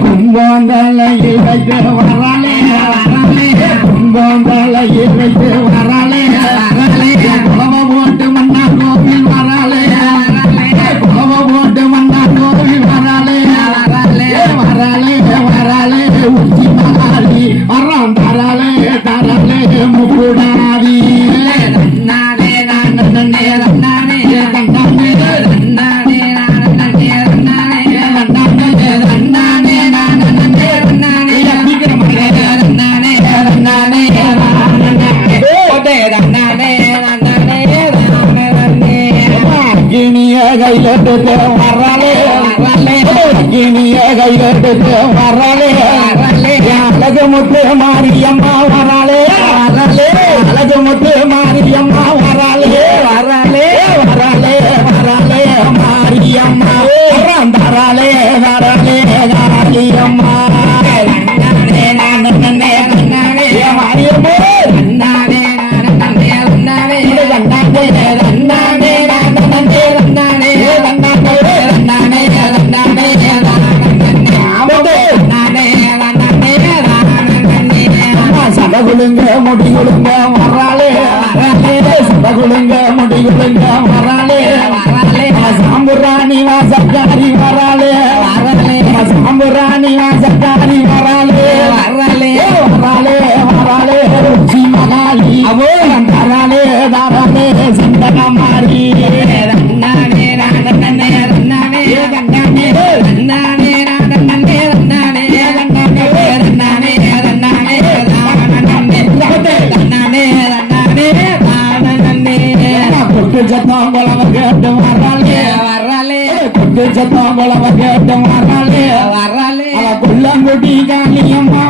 கும்போந்தலையில் வைத்து வராலே கும்போந்தலையில் வைத்து வர வராலே கிணிய கையிலிட்டு வராலே. அழகு முத்து மாரியம்மா வராலே. அழகு முத்து மாரியம்மா வராலே. வராலே. வராலே வராலே. மாரியம்மா முடி கொடுங்க வராளே சதகுலுங்க முடி கொடுங்க வராளே. சாம்புராணி வாசக்காரி கொட்டு சத்தம் குழவ கேட்டு வராளே. கொட்டு சத்தம் குழவ கேட்டு வராளே. அவ குள்ளங்குடி காளியம்மா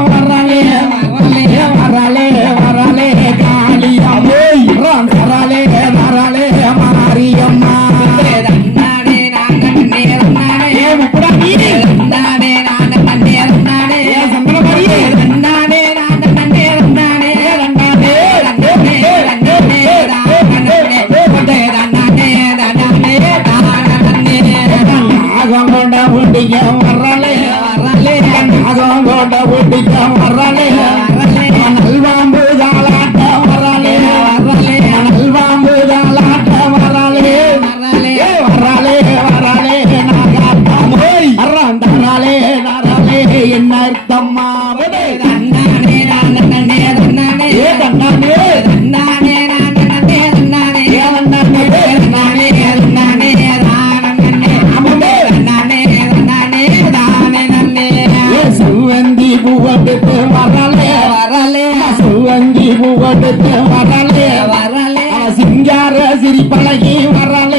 வரலே வரலே சிங்கார சிரிப்பழகி வரலே.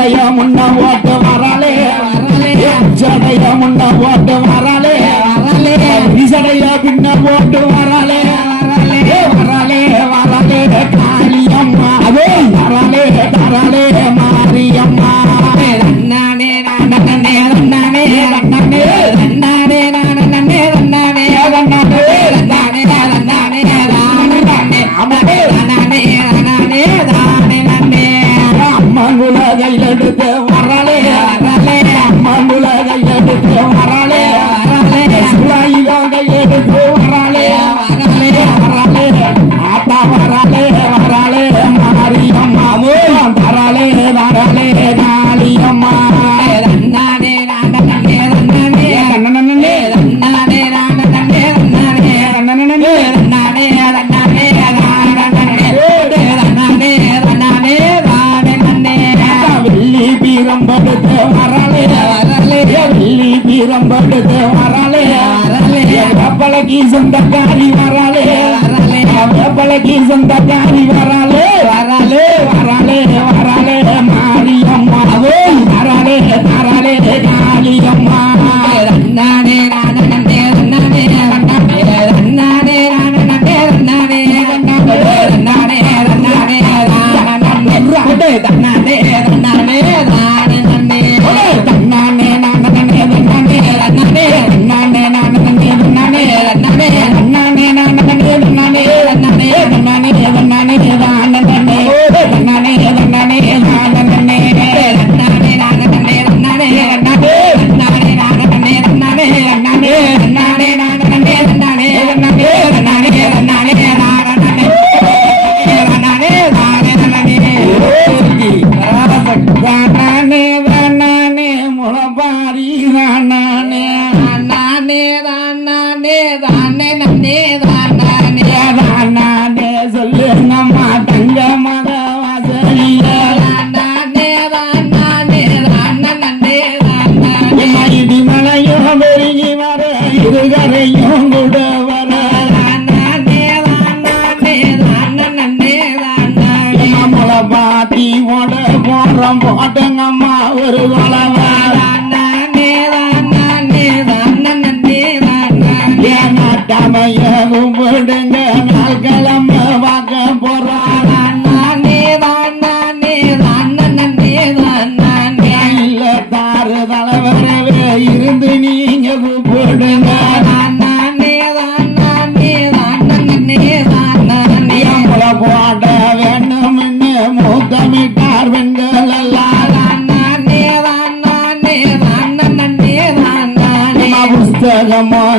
முச்சடைய முன்ன ஓட்டு வராளே முச்சடைய முன்ன ஓட்டு வராளே விசடைய பின்ன ஓட்டு வராளே அம்மங்குல கையிலெடுத்து பழகி சொந்த காலி வராளே பழகி சொந்த காலி விடுங்க நாள் கிளம்ப வாங்க போறான் நானே தான் நானே தான் நானே தான் நானே. இல்ல தாறு தலைவரவே இருந்து நீங்க கூப்பிடுங்க. நானே தான் நானே தான் நானே. தான் நானே நம்மள போட வேண்டும்னு மூத்தமிட்டார் வெண்கள் எல்லாம்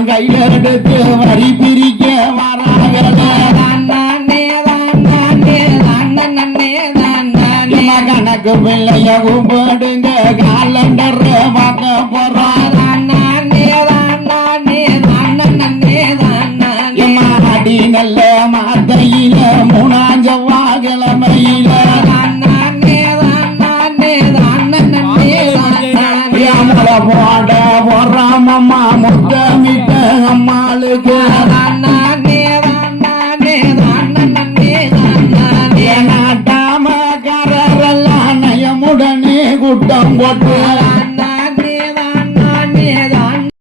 கையெடுத்து வரி பிரிக்க வெள்ளையாகும் பாட